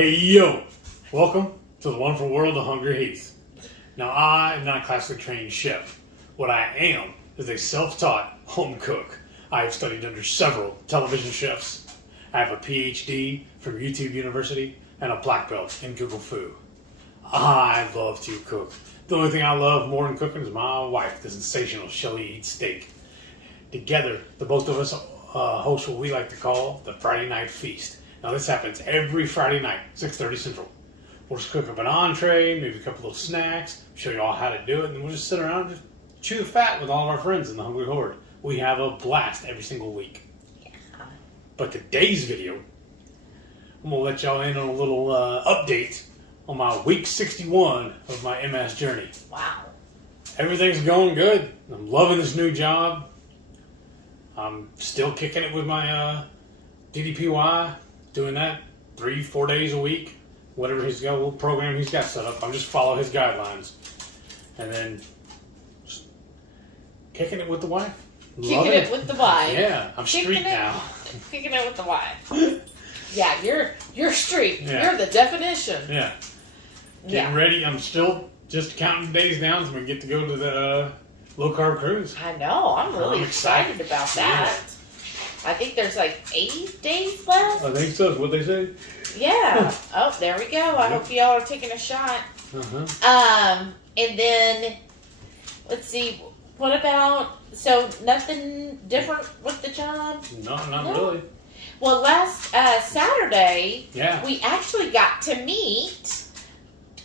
Hey yo! Welcome to the wonderful world of Hungry Heath. Now I am not a classically trained chef. What I am is a self-taught home cook. I have studied under several television chefs. I have a PhD from YouTube University and a black belt in Google Fu. I love to cook. The only thing I love more than cooking is my wife, the sensational Shelly Eats Steak. Together, the both of us host what we like to call the Friday Night Feast. Now this happens every Friday night, 6:30 Central. We'll just cook up an entree, maybe a couple of snacks, show you all how to do it, and then we'll just sit around and just chew the fat with all of our friends in the Hungry Horde. We have a blast every single week. Yeah. But today's video, I'm going to let y'all in on a little update on my week 61 of my MS journey. Wow. Everything's going good. I'm loving this new job. I'm still kicking it with my DDPY, doing that 3-4 days a week. Whatever his little program he's got set up, I'm just follow his guidelines. And then just kicking it with the wife. Kicking it with the wife. Yeah, I'm street now. Kicking it with the wife. Yeah, you're street. Yeah. You're the definition. Yeah. Getting ready. I'm still just counting days down so we get to go to the low carb cruise. I know. I'm really excited about that. Yeah. I think there's like 8 days left. I think so. What'd they say? Yeah. Oh, there we go. I hope y'all are taking a shot. And then let's see. What about? So nothing different with the job? No, not really. Well, last Saturday, yeah, we actually got to meet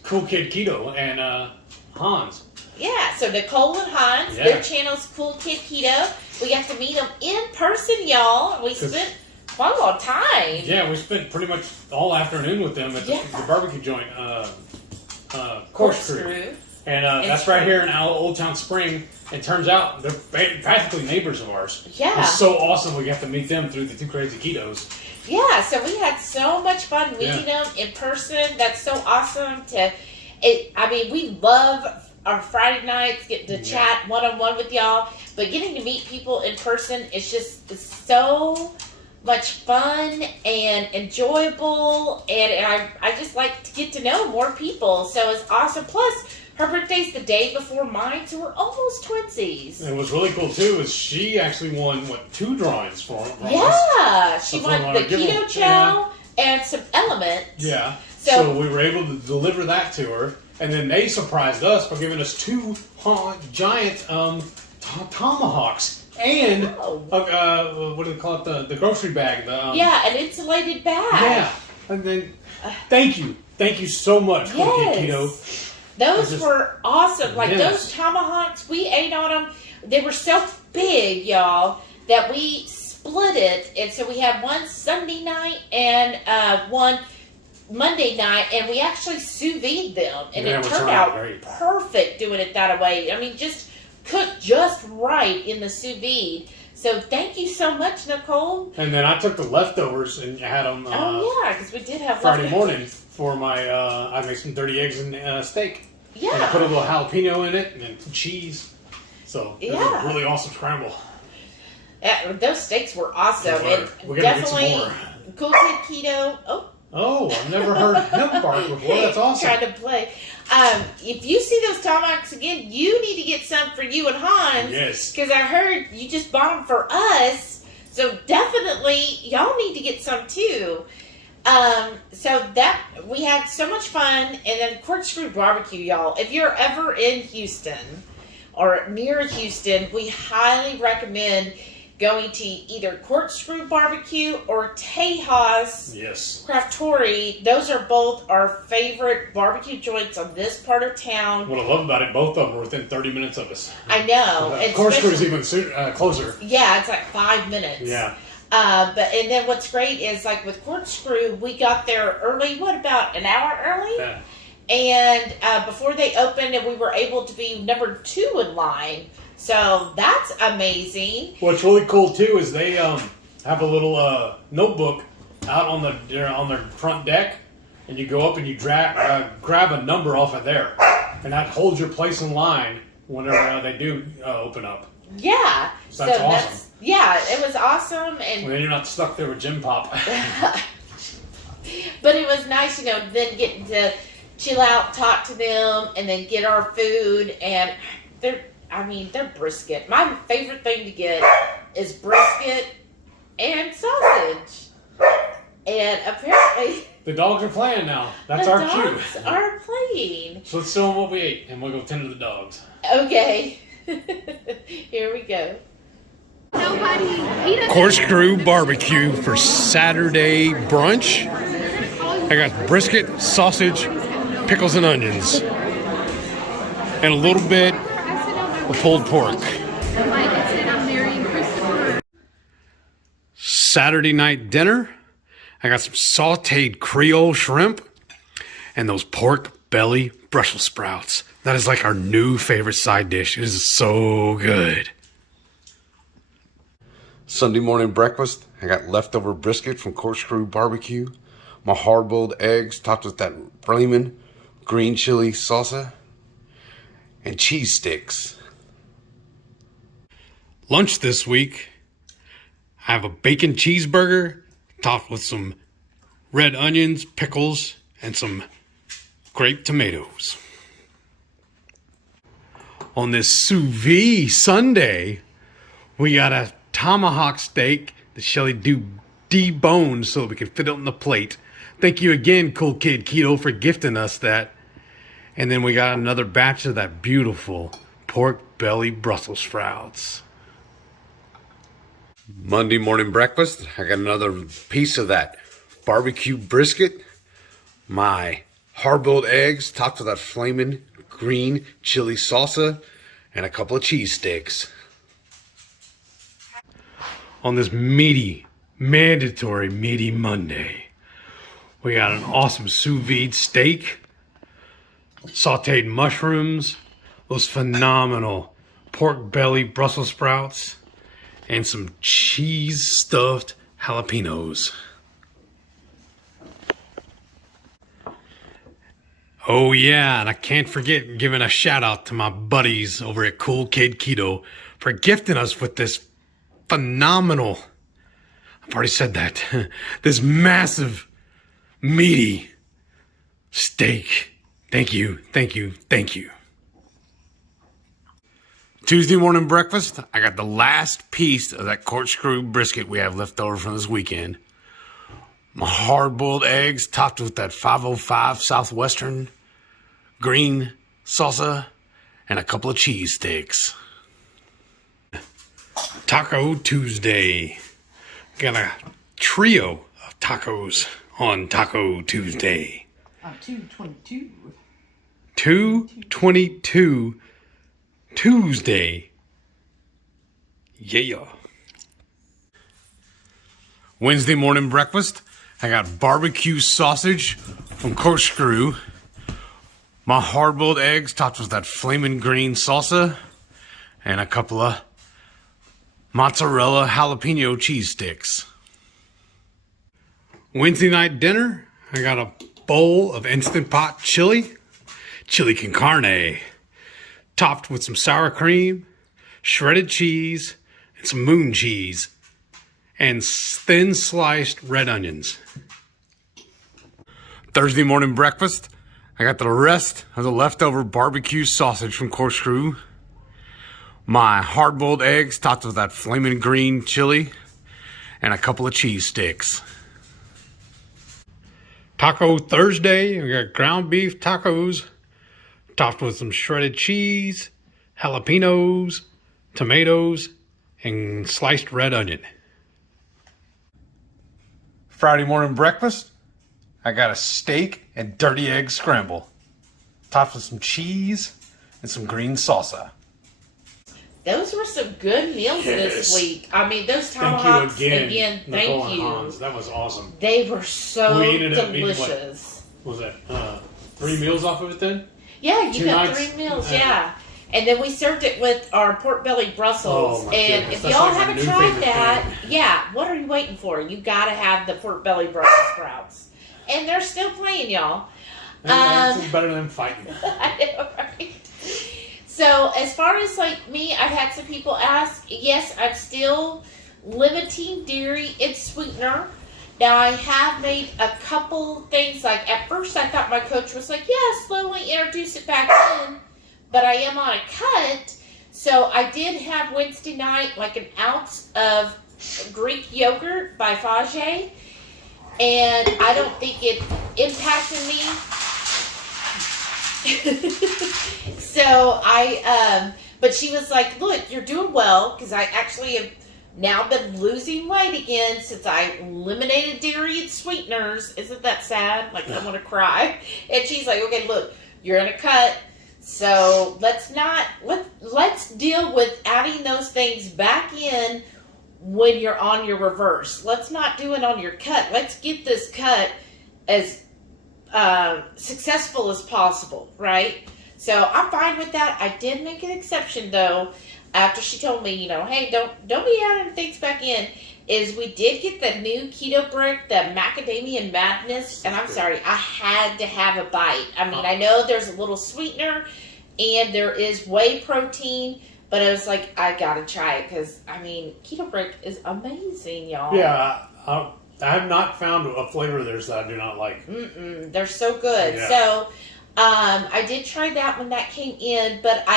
Cool Kid Keto and Hans. Yeah, so Nicole and Hans, their channel's Cool Kid Keto. We got to meet them in person, y'all. We spent quite a lot of time. Yeah, we spent pretty much all afternoon with them at the barbecue joint, Corkscrew. And that's right here in Old Town Spring. It turns out they're practically neighbors of ours. Yeah. It's so awesome we got to meet them through the Two Crazy Ketos. Yeah, so we had so much fun meeting them in person. That's so awesome. We love our Friday nights, getting to chat one-on-one with y'all. But getting to meet people in person is just so much fun and enjoyable. And I just like to get to know more people. So it's awesome. Plus, her birthday's the day before mine, so we're almost twinsies. And what's really cool, too, is she actually won, 2 drawings for us? Yeah, she won the Keto Chow and some Elements. Yeah, so we were able to deliver that to her, and then they surprised us by giving us 2 giant tomahawks and, what do they call it, the grocery bag. An insulated bag. Yeah, and then, thank you so much, Keto. Those were awesome. Those tomahawks, we ate on them. They were so big, y'all, that we split it. And so we had one Sunday night and one Monday night. And we actually sous vide them. And it turned out perfect doing it that way. I mean, just cooked just right in the sous vide. So thank you so much, Nicole. And then I took the leftovers and had them because we did have Friday morning for my, I made some dirty eggs and steak. Yeah. And I put a little jalapeno in it and then cheese. So it was a really awesome scramble. Those steaks were awesome. We're going to get some more. Cool Kid Keto. Oh, I've never heard him bark before. That's awesome. Trying to play. If you see those tomahawks again, you need to get some for you and Hans. Yes. Because I heard you just bought them for us. So definitely, y'all need to get some too. So that we had so much fun. And then Corkscrew BBQ, y'all. If you're ever in Houston or near Houston, we highly recommend going to either Corkscrew BBQ or Tejas Craftory. Those are both our favorite barbecue joints on this part of town. What I love about it, both of them are within 30 minutes of us. I know. Corkscrew's even closer. Yeah, it's like 5 minutes. Yeah. And then what's great is with Corkscrew, we got there early. What, about an hour early? Yeah. And before they opened, and we were able to be number 2 in line. So that's amazing. What's really cool too is they have a little notebook out on their front deck, and you go up and you grab a number off of there, and that holds your place in line whenever they do open up. Yeah. So that's awesome. Yeah, it was awesome. And then you're not stuck there with Jim Pop. But it was nice, then getting to chill out, talk to them, and then get our food. And they're brisket. My favorite thing to get is brisket and sausage. And apparently The dogs are playing now. That's the our cue. dogs are playing. So let's show them what we ate, and we'll go tend to the dogs. Okay. Here we go. Corkscrew BBQ for Saturday brunch. I got brisket, sausage, pickles, and onions. And a little bit of pulled pork. Saturday night dinner. I got some sauteed Creole shrimp and those pork belly Brussels sprouts. That is like our new favorite side dish. It is so good. Sunday morning breakfast, I got leftover brisket from Corkscrew BBQ, my hard-boiled eggs topped with that flaming green chili salsa, and cheese sticks. Lunch this week, I have a bacon cheeseburger topped with some red onions, pickles, and some grape tomatoes. On this sous vide Sunday, we got a tomahawk steak that Shelly deboned so that we can fit it on the plate. Thank you again, Cool Kid Keto, for gifting us that. And then we got another batch of that beautiful pork belly Brussels sprouts. Monday morning breakfast, I got another piece of that barbecue brisket, my hard-boiled eggs topped with that flaming green chili salsa, and a couple of cheese sticks. On this mandatory meaty Monday, we got an awesome sous vide steak, sauteed mushrooms, those phenomenal pork belly Brussels sprouts, and some cheese stuffed jalapeños. Oh yeah, and I can't forget giving a shout out to my buddies over at Cool Kid Keto for gifting us with this phenomenal, I've already said that, this massive, meaty steak. Thank you, thank you, thank you. Tuesday morning breakfast, I got the last piece of that corkscrew brisket we have left over from this weekend. My hard-boiled eggs topped with that 505 Southwestern green salsa and a couple of cheese sticks. Taco Tuesday. Got a trio of tacos on Taco Tuesday. 222. 222 Tuesday. Yeah. Wednesday morning breakfast, I got barbecue sausage from Corkscrew, my hard-boiled eggs topped with that flaming green salsa, and a couple of mozzarella jalapeno cheese sticks. Wednesday night dinner, I got a bowl of Instant Pot chili con carne, topped with some sour cream, shredded cheese, and some moon cheese, and thin sliced red onions. Thursday morning breakfast, I got the rest of the leftover barbecue sausage from Corkscrew, my hard-boiled eggs topped with that flaming green chili, and a couple of cheese sticks. Taco Thursday, we got ground beef tacos topped with some shredded cheese, jalapenos, tomatoes, and sliced red onion. Friday morning breakfast, I got a steak and dirty egg scramble, topped with some cheese and some green salsa. Those were some good meals this week. I mean, those tomahawks, again, thank you. Hans. That was awesome. They were so We ended up eating, delicious. what was that, 3 meals off of it then? Yeah, you 2 got nights? 3 meals, yeah. And then we served it with our pork belly Brussels. Oh, my and goodness. if That's y'all like my haven't new tried favorite that, thing. yeah, what are you waiting for? You got to have the pork belly Brussels sprouts. And they're still playing, y'all. It's better than fighting. I know, right? So as far as like me, I've had some people ask, yes, I'm still limiting dairy and sweetener. Now, I have made a couple things, like at first I thought my coach was like, yeah, slowly introduce it back in, but I am on a cut, so I did have Wednesday night like an ounce of Greek yogurt by Fage, and I don't think it impacted me. So but she was like, look, you're doing well, because I actually have now been losing weight again since I eliminated dairy and sweeteners. Isn't that sad? Like, I want to cry. And she's like, okay, look, you're in a cut. So let's deal with adding those things back in when you're on your reverse. Let's not do it on your cut. Let's get this cut as successful as possible, right? So I'm fine with that. I did make an exception though, after she told me, hey, don't be adding things back in, is we did get the new keto brick, the macadamia madness, and I'm sorry, I had to have a bite. I mean, I know there's a little sweetener and there is whey protein, but I was like, I gotta try it, because I mean, keto brick is amazing, y'all. Yeah, I have not found a flavor of theirs that I do not like. They're so good. Yeah. So I did try that when that came in, but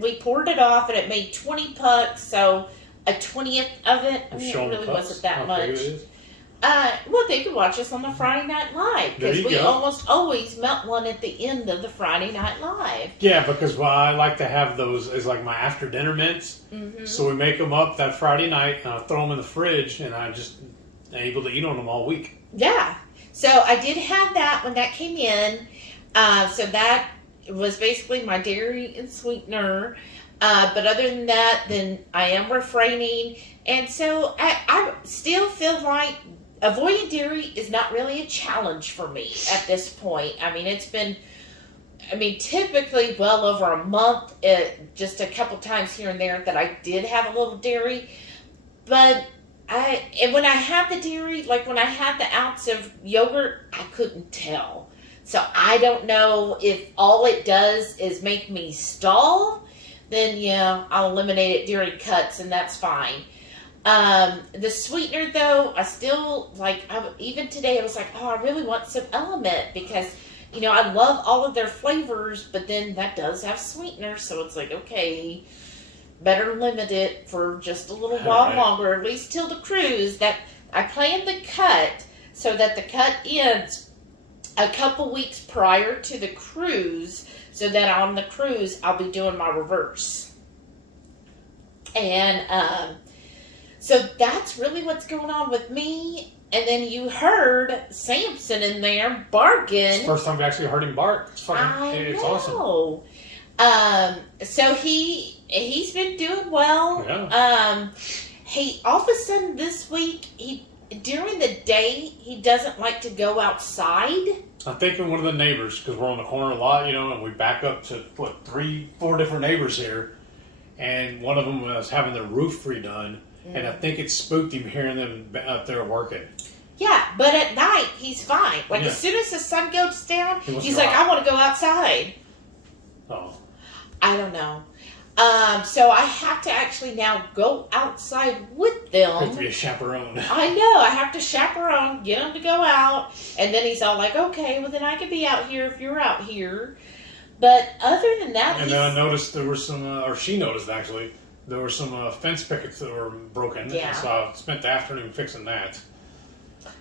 we poured it off and it made 20 pucks, so a 20th of it. I mean, it really wasn't that much. Well, they could watch us on the Friday Night Live, because we almost always melt one at the end of the Friday Night Live. Yeah, because I like to have those as like my after dinner mints. Mm-hmm. So we make them up that Friday night, and I throw them in the fridge, and I just able to eat on them all week. Yeah. So I did have that when that came in. So that was basically my dairy and sweetener. But other than that, then I am refraining. And so I still feel like avoiding dairy is not really a challenge for me at this point. I mean, it's been, typically well over a month, just a couple times here and there that I did have a little dairy. But when I had the dairy, like when I had the ounce of yogurt, I couldn't tell. So I don't know if all it does is make me stall. Then yeah, I'll eliminate it during cuts, and that's fine. The sweetener though, I still even today I was like, oh, I really want some Element, because I love all of their flavors, but then that does have sweetener, so it's like, okay, better limit it for just a little while longer, at least till the cruise. That I planned the cut so that the cut ends a couple weeks prior to the cruise, so that on the cruise I'll be doing my reverse. And so that's really what's going on with me. And then you heard Samson in there barking. It's the first time we actually heard him bark. It's fucking, it's awesome. So he's been doing well. Yeah. He all of a sudden this week, during the day, he doesn't like to go outside. I think one of the neighbors, because we're on the corner a lot, and we back up to 3-4 different neighbors here, and one of them was having their roof redone, and I think it spooked him hearing them out there working. Yeah, but at night he's fine. As soon as the sun goes down, he's like, I want to go outside. Oh. I don't know. So I have to actually now go outside with them. You have to be a chaperone. I know. I have to chaperone, get them to go out. And then he's all like, okay, well then I can be out here if you're out here. But other than that... And then I noticed there were some, or she noticed actually, there were some fence pickets that were broken. Yeah. So I spent the afternoon fixing that.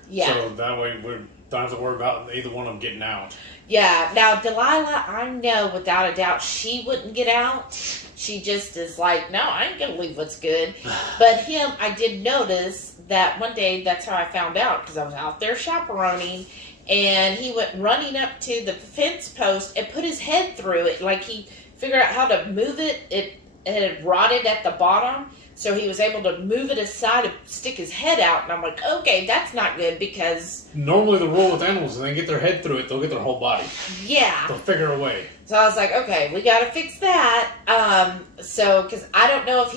Yeah. So that way we don't have to worry about either one of them getting out. Yeah. Now, Delilah, I know without a doubt she wouldn't get out. She just is like, no, I ain't going to leave what's good. But him, I did notice that one day, that's how I found out, because I was out there chaperoning, and he went running up to the fence post and put his head through it. Like he figured out how to move it. It had rotted at the bottom, so he was able to move it aside and stick his head out. And I'm like, okay, that's not good, because... Normally the rule with animals, if they get their head through it, they'll get their whole body. Yeah. They'll figure a way. So I was like, okay, we got to fix that. Because I don't know if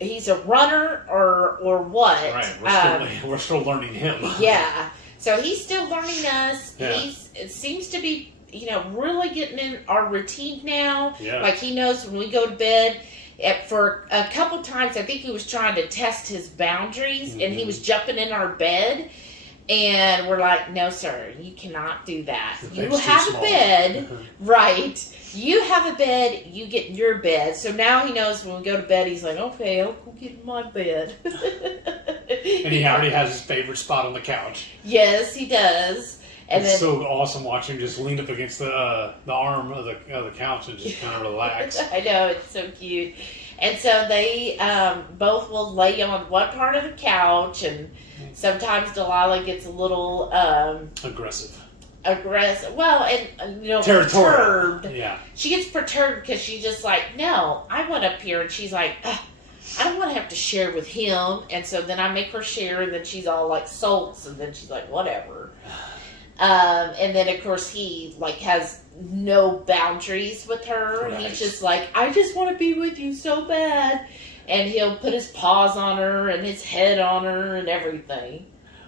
he's a runner or what. Right, we're still learning him. Yeah. So he's still learning us. Yeah. It seems to be, really getting in our routine now. Yeah. Like he knows when we go to bed. For a couple times, I think he was trying to test his boundaries, and he was jumping in our bed. And we're like, no, sir, you cannot do that. The You bed's too have a small. bed, right? You have a bed, you get in your bed. So now he knows when we go to bed, he's like, okay, I'll go get in my bed. And he already has his favorite spot on the couch. Yes, he does. And It's then, so awesome watching him just lean up against the arm of the couch and just kind of relax. I know, it's so cute. And so they both will lay on one part of the couch, and sometimes Delilah gets a little Aggressive. Well, and Territorial. perturbed. Yeah. She gets perturbed because she's just like, no, I want up here, and she's like, ugh, I don't want to have to share with him. And so then I make her share, and then she's all like sulks, and then she's like, whatever. And then of course he like has no boundaries with her. Right. He's just like, I just want to be with you so bad, and he'll put his paws on her and his head on her and everything.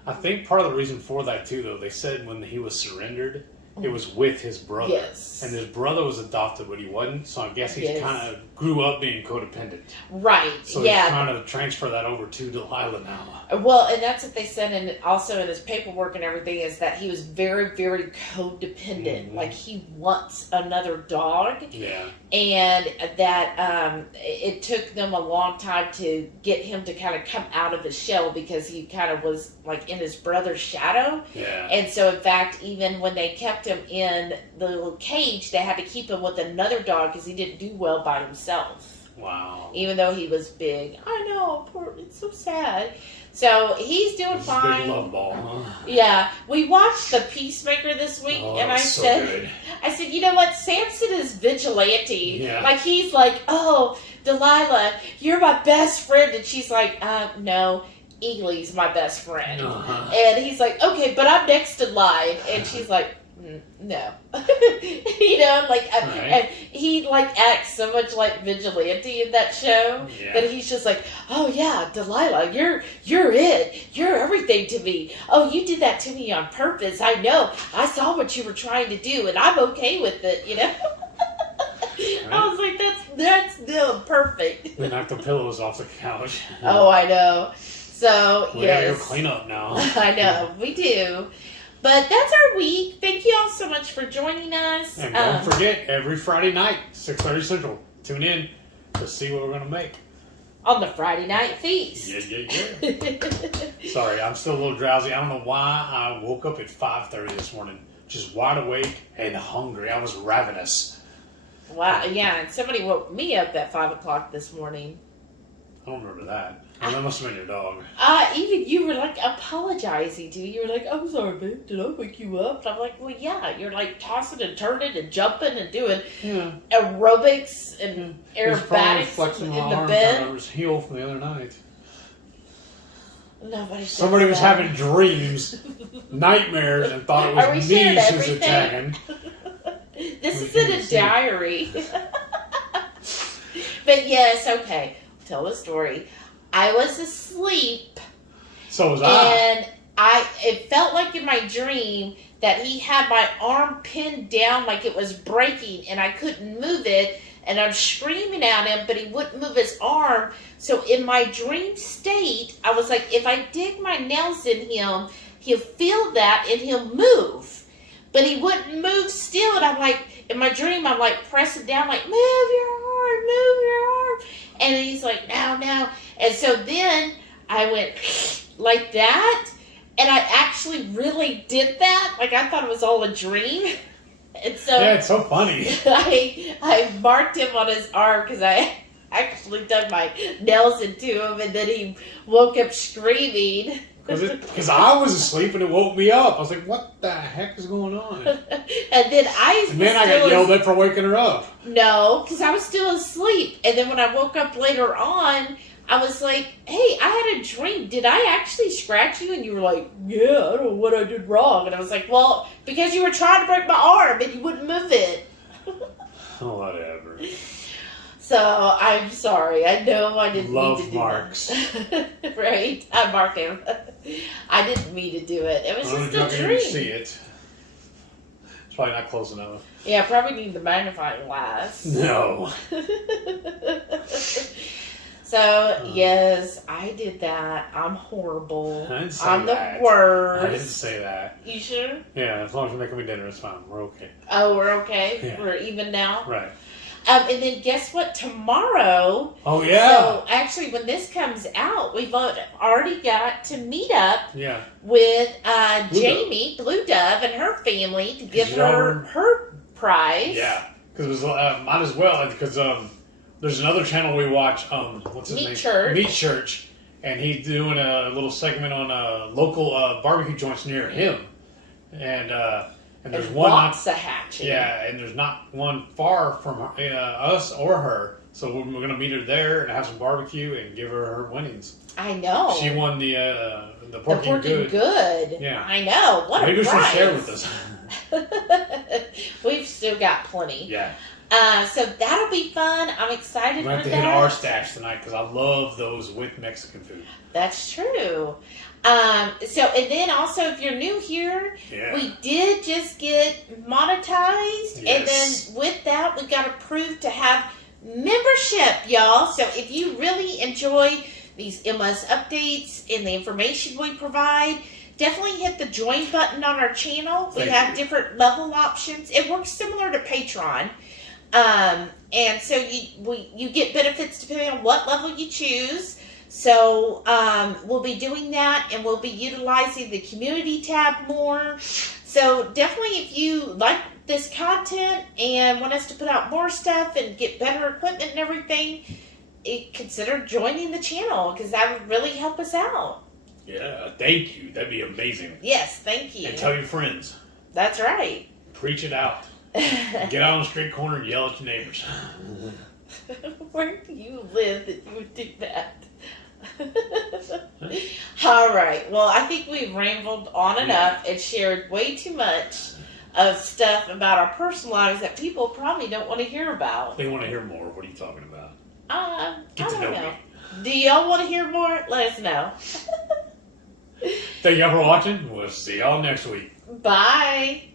I think part of the reason for that too, though, they said when he was surrendered, it was with his brother. Yes. And his brother was adopted, but he wasn't. So I guess he Yes. kind of grew up being codependent. Right. So yeah. he's trying to transfer that over to Delilah now. Well, and that's what they said, and also in his paperwork and everything, is that he was very, very codependent. Like, he wants another dog, Yeah. and that it took them a long time to get him to kind of come out of his shell, because he kind of was, like, in his brother's shadow. Yeah. And so, in fact, even when they kept him in the little cage, they had to keep him with another dog because he didn't do well by himself. Wow. Even though he was big. I know, poor, it's so sad. So he's doing This fine. big love ball, huh? Yeah, we watched The Peacemaker this week, Oh, and I that's so said, good. you know what? Samson is vigilante. Yeah. Like, he's like, oh, Delilah, you're my best friend, and she's like, no, Eagly's my best friend. Uh-huh. And he's like, okay, but I'm next in line, and she's like, no. You know, like, Right. and he, like, acts so much like vigilante in that show, Yeah. that he's just like, oh yeah, Delilah, you're it. You're everything to me. Oh, you did that to me on purpose. I know. I saw what you were trying to do, and I'm okay with it, you know? I was like, that's still perfect. They knocked the pillows off the couch. Oh, I know. So, We gotta yes. go clean up now. I know, we do. But that's our week. Thank you all so much for joining us. And don't forget, every Friday night, 6:30 Central, tune in to see what we're going to make. On the Friday Night Feast. Yeah. Sorry, I'm still a little drowsy. I don't know why I woke up at 5:30 this morning. Just wide awake and hungry. I was ravenous. Wow, yeah, and somebody woke me up at 5 o'clock this morning. I don't remember that. Oh, that must have been your dog. Even you were like apologizing to me. You were like, I'm sorry, babe. Did I wake you up? And I'm like, well, yeah. You're like tossing and turning and jumping and doing aerobics and aerobatics in the bed. I was healed from the other night. Somebody was having dreams, nightmares, and thought it Are we was me sharing she was everything? attacking. This We is in can't a see. diary. But yes, okay. Tell the story. I was asleep, So was I. and it felt like in my dream that he had my arm pinned down like it was breaking, and I couldn't move it, and I'm screaming at him, but he wouldn't move his arm. So in my dream state, I was like, if I dig my nails in him, he'll feel that and he'll move. But he wouldn't move still, and I'm like, in my dream, I'm like pressing down, like, move your arm, move your arm. And he's like, no. And so then I went like that, and I actually really did that. Like, I thought it was all a dream. And so Yeah, it's so funny. I marked him on his arm because I actually dug my nails into him, and then he woke up screaming. Because I was asleep and it woke me up. I was like, what the heck is going on? And then I got yelled at for waking her up. No, because I was still asleep. And then when I woke up later on, I was like, hey, I had a dream. Did I actually scratch you? And you were like, yeah, I don't know what I did wrong. And I was like, well, because you were trying to break my arm and you wouldn't move it. Oh, whatever. So, I'm sorry. I know I didn't Love mean to do marks. that. Right? I mark him. I didn't mean to do it. It was I'm just a not dream. to see it. It's probably not close enough. Yeah, probably need the magnifying glass. No. So, yes, I did that. I'm horrible. I didn't say I'm that. the worst. I didn't say that. You sure? Yeah, as long as you're making me dinner, it's fine. We're okay. Oh, we're okay? Yeah. We're even now? Right. And then guess what? Tomorrow. Oh, yeah. So actually, when this comes out, we've already got to meet up Yeah. with Blue Jamie, Blue Dove, and her family to give you all her prize. Yeah. Because it was, might as well, because there's another channel we watch, what's his Meat name? Church. Meat Church. And he's doing a little segment on local barbecue joints near him. And there's one not, Waxahachie. yeah, and there's not one far from us or her. So we're going to meet her there and have some barbecue and give her winnings. I know. She won the the Porky Porky Good. Good. Yeah. I know. What Maybe a we should prize. share with us. We've still got plenty. Yeah. So that'll be fun. I'm excited We're going for to have to that. hit our stash tonight because I love those with Mexican food. That's true. And then also, if you're new here, Yeah. we did just get monetized. Yes. And then with that, we got approved to have membership, y'all. So if you really enjoy these MS updates and the information we provide, definitely hit the join button on our channel. We Thank have you. different level options. It works similar to Patreon. And so you get benefits depending on what level you choose. So we'll be doing that, and we'll be utilizing the community tab more. So definitely, if you like this content and want us to put out more stuff and get better equipment and everything, consider joining the channel because that would really help us out. Yeah, thank you. That'd be amazing. Yes, thank you. And tell your friends. That's right. Preach it out. Get out on the street corner and yell at your neighbors. Where do you live that you would do that? All right. Well, I think we've rambled on enough and shared way too much of stuff about our personal lives that people probably don't want to hear about. They want to hear more. What are you talking about? I Get to don't know know. me. Do y'all want to hear more? Let us know. Thank y'all for watching. We'll see y'all next week. Bye.